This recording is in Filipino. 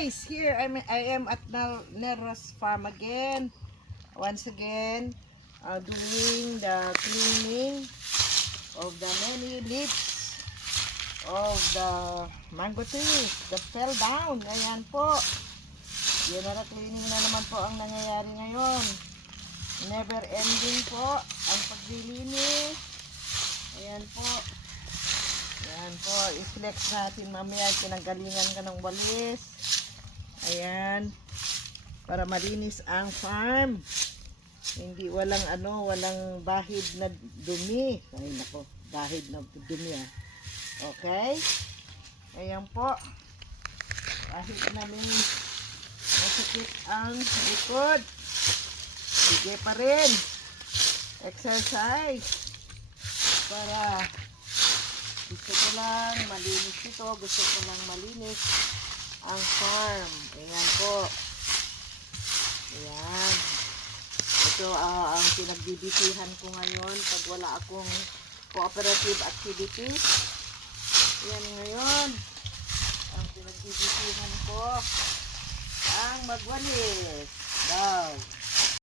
guys, here I am at Neros farm again. Once again, doing the cleaning of the many leaves of the mango trees that fell down. Ayan po. General cleaning na naman po ang nangyayari ngayon. Never ending po ang paglilinis. Ayan po. Ayan po, i-flex natin mamaya, tinanggalingan ka ng walis. Ayan, para malinis ang farm. Hindi walang walang bahid na dumi. Ay nako, bahid na dumi ah. Okay? Ayan po. Kahit namin masakit ang likod, sige pa rin. Exercise. Para gusto ko lang malinis ito. Gusto ko lang malinis ang farm. Ayan po. Ayan. Ito ang pinagbibitihan ko ngayon pag wala akong cooperative activities. Ayan ngayon. Ang pinagbibitihan ko ang magwalis. Wow.